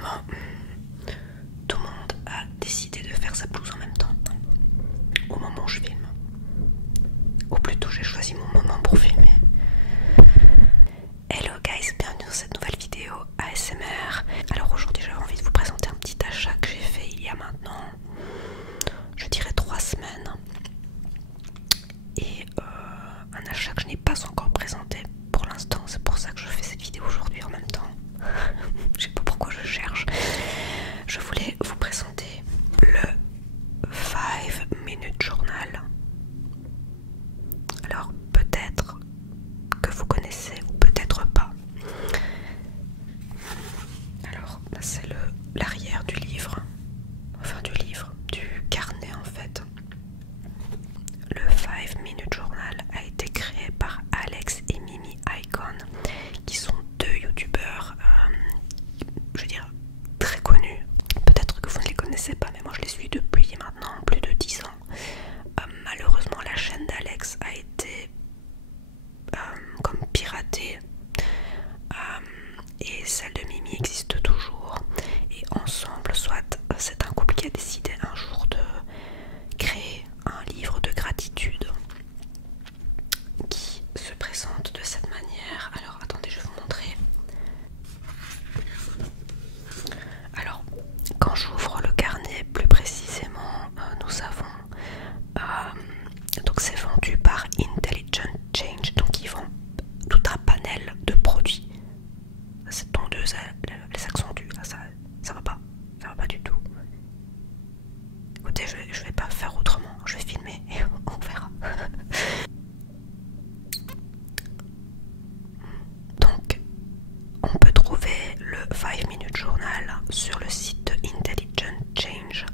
évidemment, tout le monde a décidé de faire sa blouse en même temps au moment où je filme. Ou plutôt j'ai choisi mon moment pour filmer. Hello guys, bienvenue dans cette nouvelle vidéo ASMR. Alors aujourd'hui j'avais envie de vous présenter un petit achat que j'ai fait il y a maintenant, je dirais 3 semaines. Et un achat que je n'ai pas encore présenté pour l'instant, c'est pour ça que je fais cette vidéo aujourd'hui en même temps. Je sais pas pourquoi je cherche. Je voulais vous présenter le 5 Minute Journal. Alors peut-être que vous connaissez ou peut-être pas. Alors là c'est l'arrière du livre, enfin du carnet en fait. Le 5 Minute Journal a été créé par Alex et Mimi Icon, qui sont deux youtubeurs, je veux dire, très connus. Peut-être que vous ne les connaissez pas, mais moi je les suis depuis maintenant plus de 10 ans. Malheureusement, la chaîne d'Alex a été comme piratée, et celle de Mimi existe toujours. Et ensemble, soit c'est un couple qui a décidé un jour de créer un livre de gratitude qui se présente de cette manière. Alors attendez, je vais vous montrer. Alors quand j'ouvre le carnet plus précisément, nous avons donc c'est vendu par Intelligent Change, donc ils vendent tout un panel de produits. Cette tondeuse, les accentue là, ça va pas du tout. Écoutez, je vais pas faire autrement, je vais filmer et on verra. Donc, on peut trouver le 5 Minute Journal sur le site de Intelligent Change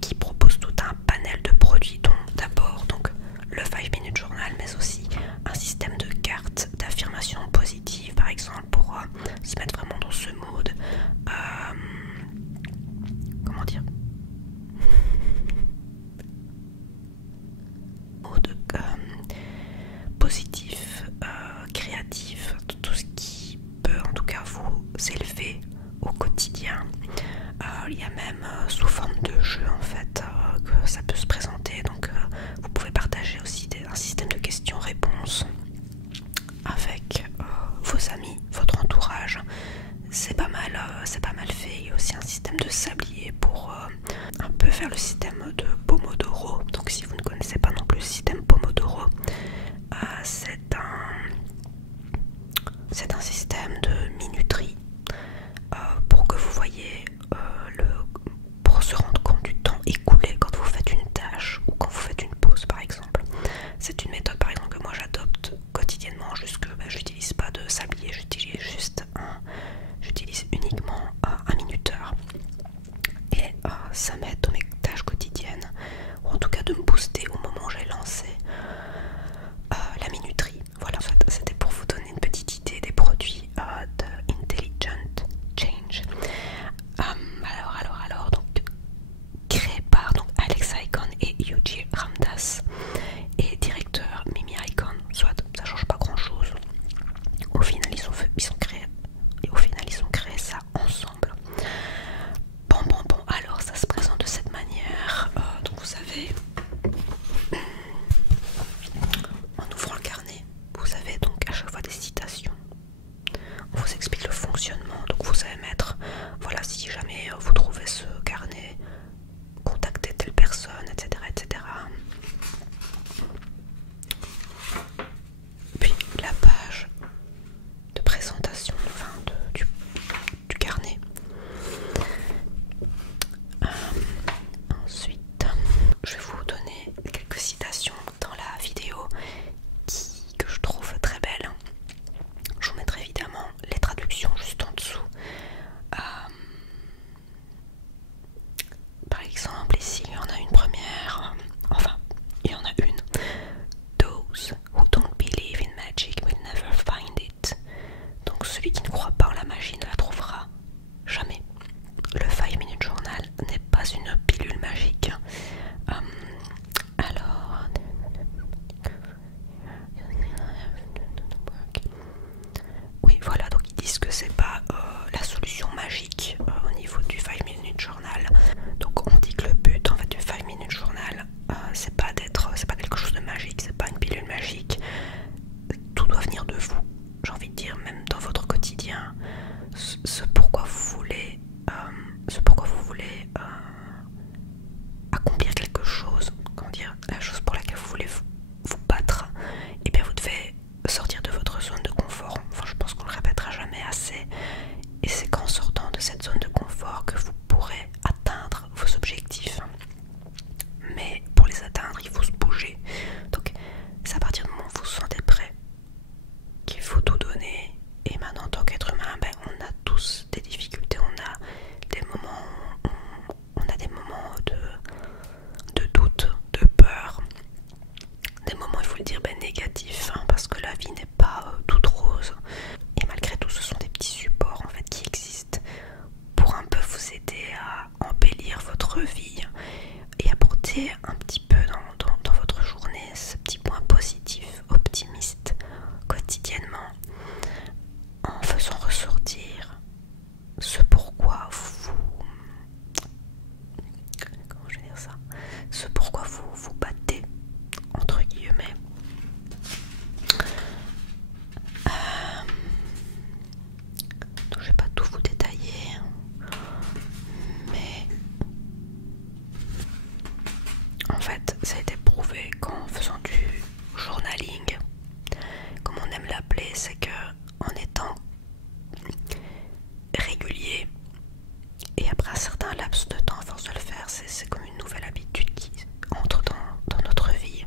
qui propose tout un panel de produits, dont d'abord donc le 5 Minute Journal, mais aussi un système de cartes d'affirmation positive, par exemple, pour se mettre vraiment dans ce mood. Comment dire, mode positif, créatif, tout ce qui peut en tout cas vous élever au quotidien. Il y a même sous forme de jeu en fait que ça peut se présenter, donc vous pouvez partager aussi un système de questions-réponses avec vos amis, votre entourage. C'est pas mal fait. Il y a aussi un système de sablier pour un peu faire le système de Pomodoro. Donc si vous ne connaissez pas non plus le système Pomodoro, c'est un système de minuterie pour que vous voyez pour se rendre compte du temps écoulé quand vous faites une tâche ou quand vous faites une pause par exemple. C'est une méthode par exemple que moi j'adopte quotidiennement, juste que j'utilise pas de sablier, j'utilise uniquement un minuteur, et ça m'aide dans mes tâches quotidiennes, ou en tout cas de me booster au moment où j'ai lancé la minuterie. Voilà, c'était pour vous donner une petite idée des produits de Intelligent Change. Alors, donc créé par donc Alex Icon et Yuji Ramdas, et directeur Mimi Icon. Soit ça change pas grand chose. Au final ils ont créé ça ensemble. Bon, alors ça se présente de puiser un petit peu dans votre journée ce petit point positif, optimiste quotidiennement, en faisant ressortir ce pourquoi vous, comment je vais dire ça, ce pourquoi vous vous battez entre guillemets. Donc je vais pas tout vous détailler, mais en fait ça a été prouvé qu'en faisant du journaling, comme on aime l'appeler, c'est que en étant régulier et après un certain laps de temps, à force de le faire, c'est comme une nouvelle habitude qui entre dans notre vie.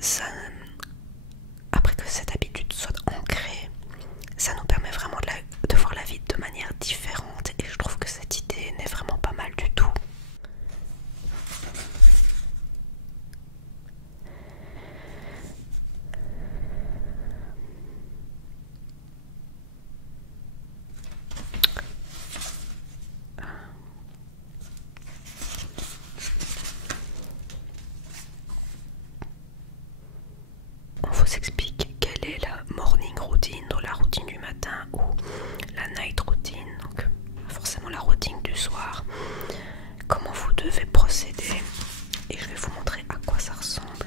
Ça, après que cette habitude soit ancrée, ça nous permet vraiment de voir la vie de manière différente, et je trouve que cette idée n'est vraiment pas mal du tout. On vous explique quelle est la morning routine, donc la routine du matin, ou la night routine, donc forcément la routine du soir, comment vous devez procéder, et je vais vous montrer à quoi ça ressemble.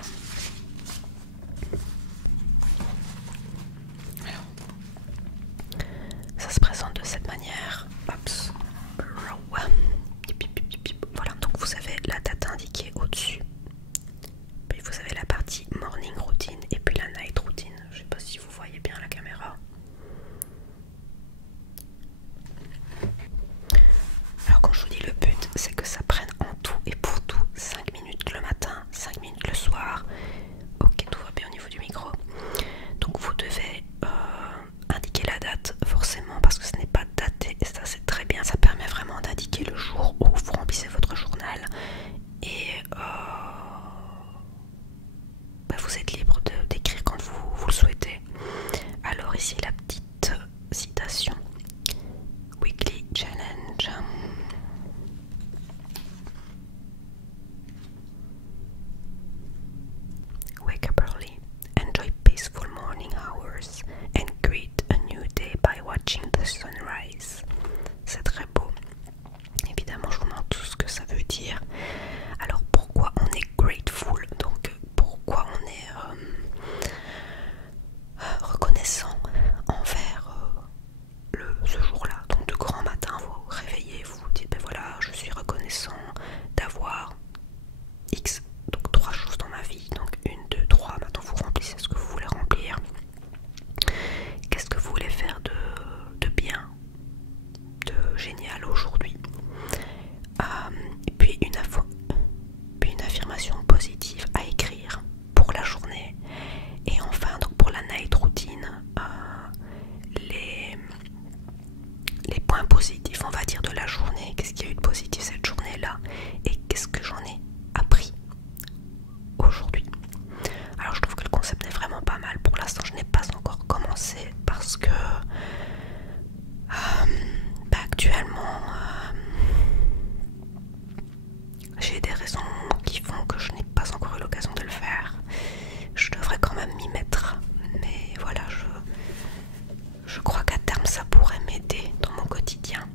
Alors, ça se présente de cette manière. Hops. Voilà, donc vous avez la date indiquée au-dessus. Puis vous avez la partie morning routine et puis la night routine. Je sais pas si vous voyez bien la caméra. Alors quand je vous dis le but, c'est que ça prenne en tout et pour tout 5 minutes le matin, 5 minutes le soir. Ok, tout va bien au niveau du micro. Donc vous devez indiquer la date forcément, parce que ce n'est pas daté, et ça c'est très bien, ça permet vraiment d'indiquer le jour où vous remplissez votre journal, et vous êtes libre d'écrire quand vous le souhaitez. Alors ici la petite citation. Weekly challenge. Wake up early, enjoy peaceful morning hours, and greet a new day by watching the sunrise. C'est très beau. Évidemment, je vous montre tout ce que ça veut dire. Alors, pourquoi on est grateful? Donc, pourquoi on est reconnaissant envers ce jour-là? Donc, de grand matin, vous vous réveillez, vous vous dites, ben voilà, je suis reconnaissant d'avoir X, donc 3 choses dans ma vie. Donc, 1, 2, 3. Maintenant, vous remplissez ce que vous voulez remplir. Qu'est-ce que vous voulez faire de bien, de génial aujourd'hui? Et puis une affirmation positive à écrire pour la journée. Et enfin, donc pour la night routine, les points positifs, on va dire, de la journée. Qu'est-ce qu'il y a eu de positif cette journée-là, et qu'est-ce que j'en ai appris aujourd'hui. Alors je trouve que le concept est vraiment pas mal. Pour l'instant, je n'ai pas encore commencé parce que actuellement j'ai des raisons qui font que je n'ai pas encore eu l'occasion de le faire. Je devrais quand même m'y mettre, mais voilà, je crois qu'à terme ça pourrait m'aider dans mon quotidien.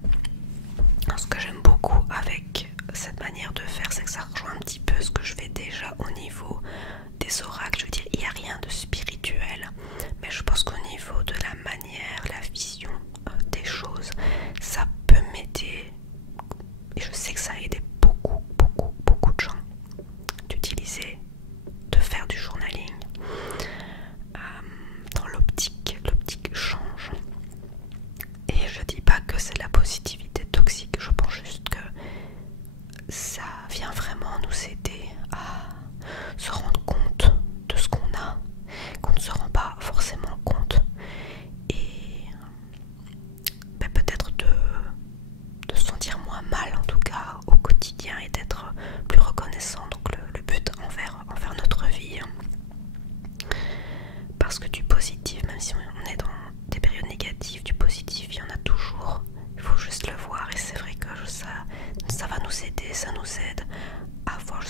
Alors, ce que j'aime beaucoup avec cette manière de faire, c'est que ça rejoint un petit peu ce que je fais déjà au niveau des oracles. Je veux dire, il n'y a rien de spirituel, mais je pense qu'au niveau de la manière, la vision des choses, ça peut m'aider, et je sais que ça a aidé beaucoup de gens d'utiliser, de faire du journaling. Dans l'optique change, et je dis pas que c'est la positivité toxique, je pense juste que ça vient vraiment nous aider à se rendre compte de ce qu'on a, qu'on ne se rend pas forcément compte, et peut-être de se sentir moins mal en tout cas au quotidien, et d'être plus reconnaissant. Donc le but envers notre vie, parce que du positif, même si on est dans des périodes négatives, du positif il y en a toujours, il faut juste le voir. Et c'est vrai que ça va nous aider, ça nous aide à voir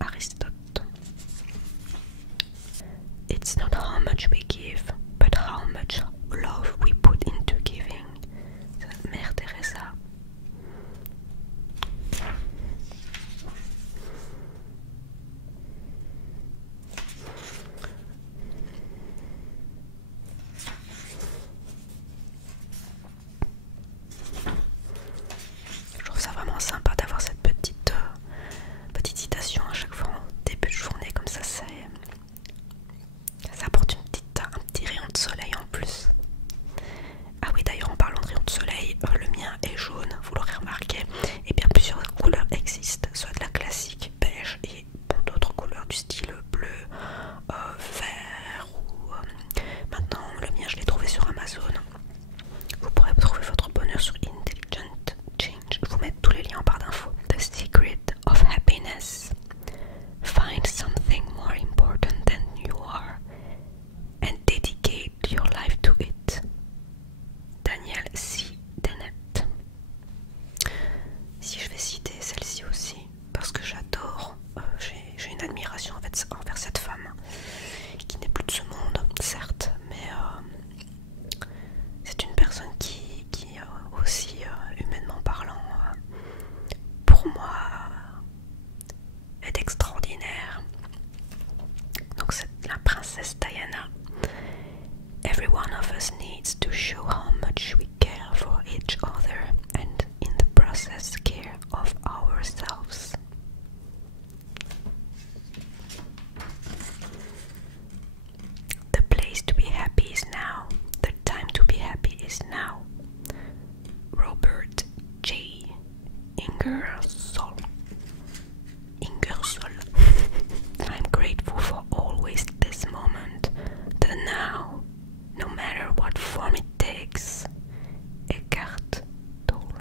Aristote. It's not how much we give, but how much love we put into giving. Mère Teresa. Je trouve ça vraiment sympa d'avoir cette petite citation à chaque fois en début de journée, comme ça apporte un petit rayon de soleil en plus. Ah oui, d'ailleurs en parlant de rayon de soleil, le mien est jaune, vous l'aurez remarqué, et bien plusieurs couleurs existent, soit de la classique beige et d'autres couleurs du style bleu, vert ou maintenant le mien je l'ai trouvé sur Amazon. Vous pourrez trouver votre bonheur sur Intelligent Change. Je vous mets tous les liens en barre d'infos. The secret of happiness. Find something more important than you are and dedicate your life to it. Daniel C. Dennett. Si je vais citer celle-ci aussi, parce que j'adore, j'ai une admiration en fait, envers cette femme qui n'est plus de ce monde, certes, mais c'est une personne qui aussi, humainement parlant, pour moi, est extraordinaire. Donc c'est la princesse Diana. Every one of us needs to show how much we care for each other and in the process care of ourselves. The place to be happy is now. The time to be happy is now. Robert J. Ingersoll. I'm grateful for always this moment, the now, no matter what form it takes. Eckhart Tolle.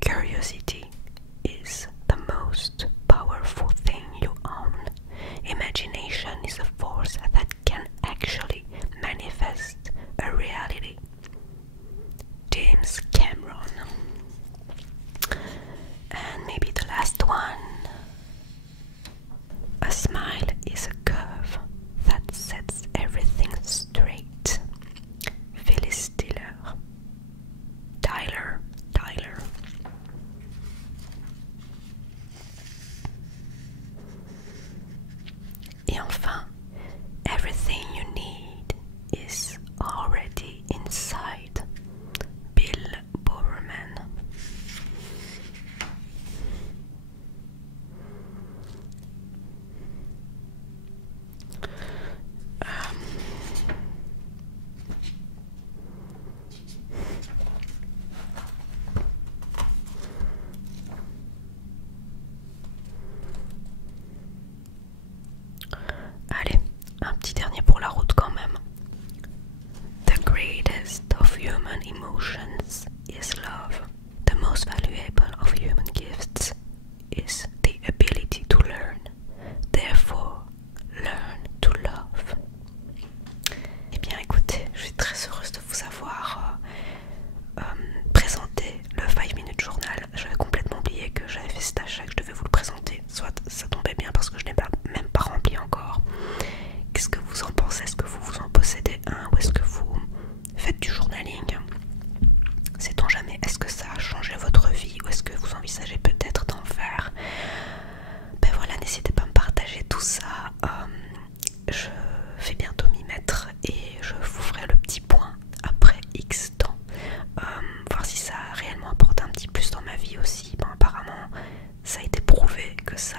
Curiosity is the most powerful thing you own. Imagination is a force that can actually manifest a reality. James Cameron. And maybe the last one. A smile is a curve that sets everything straight. Phyllis Diller. Tyler. Et enfin, everything you need is already inside. Bill Bowerman. Allez, un petit dernier pour la route quand même. The greatest of human emotions is love. The most valuable of human gifts is the ability to learn. Therefore, learn to love. Eh bien écoutez, je suis très heureuse de vous avoir présenté le 5 Minute Journal. J'avais complètement oublié que j'avais fait cet achat, que je devais vous le présenter. Soit ça tombait bien parce que je n'ai même pas rempli encore. Qu'est-ce que vous en pensez? Est-ce que vous en possédez un ou est-ce que vous faites du journaling? Sait-on jamais? Est-ce que ça a changé votre vie ou est-ce que vous envisagez peut-être d'en faire? Ben voilà, n'hésitez pas à me partager tout ça. Je vais bientôt m'y mettre et je vous ferai le petit point après X temps. Voir si ça a réellement apporté un petit plus dans ma vie aussi. Bon, apparemment, ça a été prouvé que ça